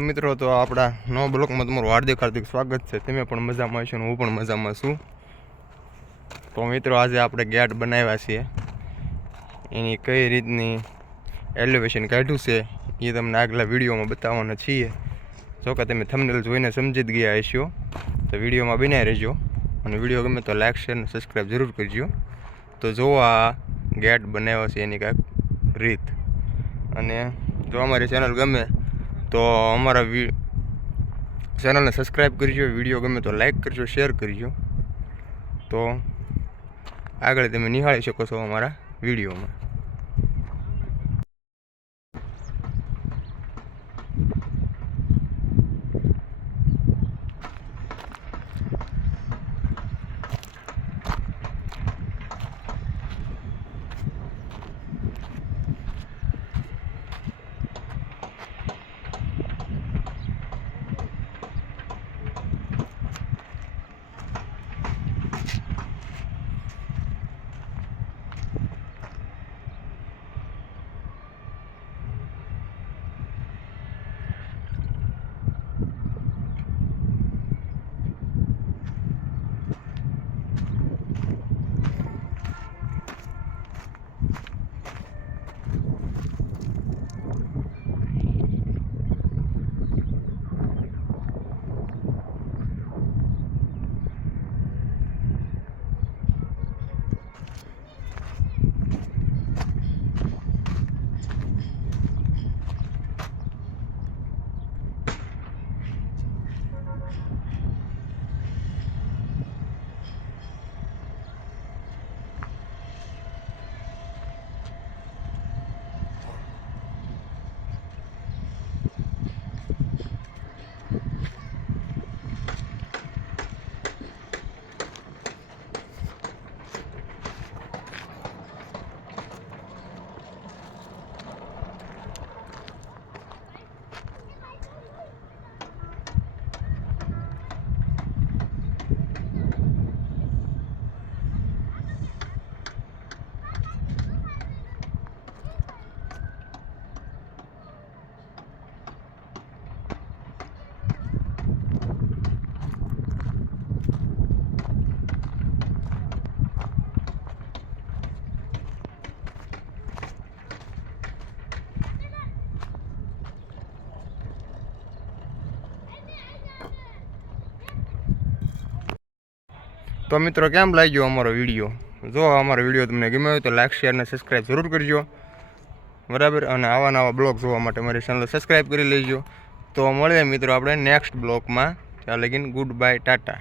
મિત્રો, તો આપણા નવા બ્લોકમાં તમારું હાર્દિક સ્વાગત છે. તમે પણ મજામાં છો ને હું પણ મજામાં છું. તો મિત્રો, આજે આપણે ગેટ બનાવ્યા છીએ. એની કઈ રીતની એલિવેશન કાઢ્યું છે એ તમને આગલા વિડીયોમાં બતાવવાના છીએ. જો કે તમે થંબનેલ જોઈને સમજી જ ગયા હશો, તો વિડીયોમાં બનાવી રહેજો. અને વિડીયો ગમે તો લાઈક શેર અને સબસ્ક્રાઈબ જરૂર કરજો. તો જો આ ગેટ બનાવ્યો છે એની કાંઈક રીત. અને જો અમારી ચેનલ ગમે તો અમારા ચેનલને સબસ્ક્રાઈબ કરજો. વિડીયો ગમે તો લાઈક કરજો, શેર કરજો. તો આગળ તમે નિહાળી શકો છો અમારા વિડીયોમાં. તો મિત્રો, કેમ લાગ્યો અમારો વિડીયો? જો અમારો વિડીયો તમને ગમ્યો હોય તો લાઈક શેર અને સબસ્ક્રાઈબ જરૂર કરજો, બરાબર. અને આવા નવા બ્લોગ જોવા માટે મારી ચેનલ સબસ્ક્રાઈબ કરી લેજો. તો મળીએ મિત્રો આપણે નેક્સ્ટ બ્લોગમાં. ત્યાં લગીને ગુડ બાય, ટાટા.